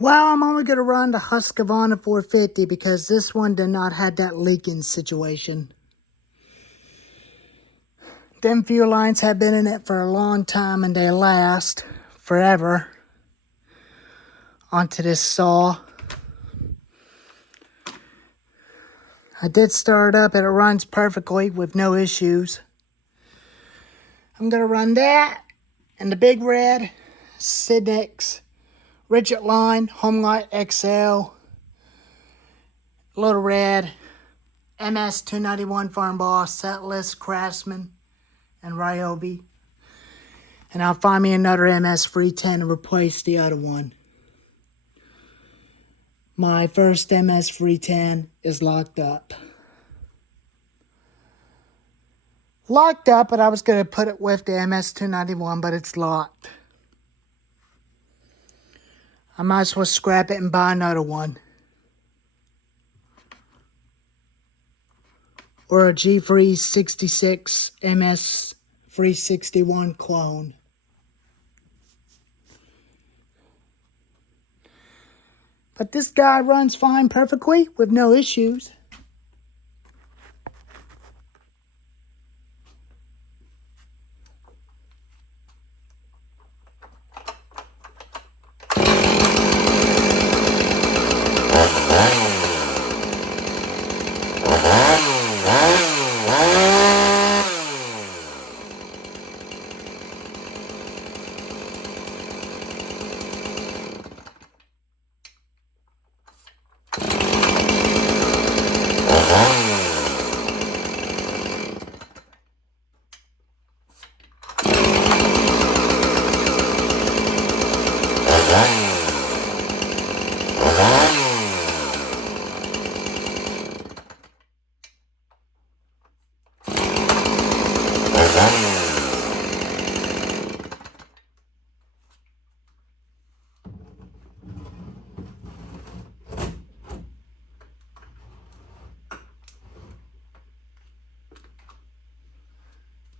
Well, I'm only going to run the Husqavra 450 because this one did not have that leaking situation. Them fuel lines have been in it for a long time and they last forever onto this saw. I did start it up and it runs perfectly with no issues. I'm going to run that and the Big Red Sidnix Rigid Line Homelight XL Little Red MS 291 Farm Boss Setlist Craftsman and Ryobi. And I'll find me another MS 310 to replace the other one. My first MS 310 is locked up. Locked up, but I was going to put it with the MS 291, but it's locked. I might as well scrap it and buy another one. Or a G366 MS 361 clone. But this guy runs fine perfectly with no issues.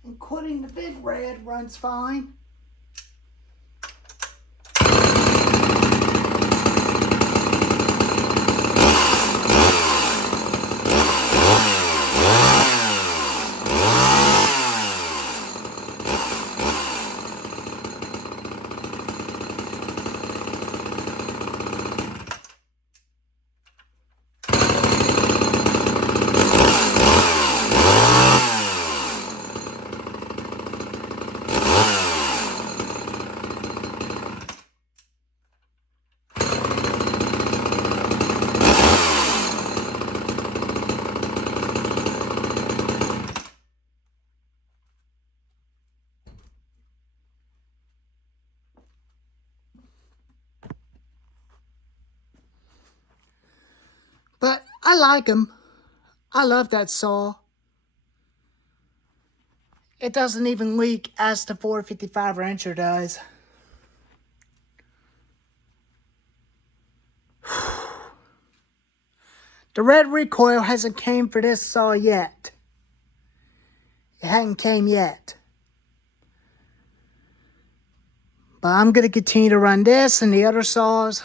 Including the Big Red runs fine. But I like them. I love that saw. It doesn't even leak as the 455 wrencher does. The red recoil hasn't came for this saw yet. It hadn't came yet. But I'm going to continue to run this and the other saws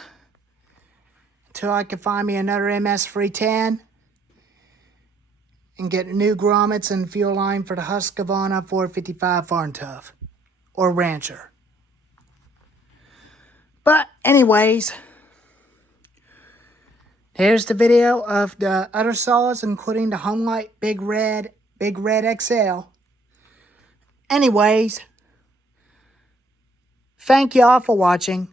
until I can find me another MS 310 and get new grommets and fuel line for the Husqvarna 455 Farm Tough or Rancher. But anyways, here's the video of the other saws, including the Homelight Big Red XL. Anyways, thank y'all for watching.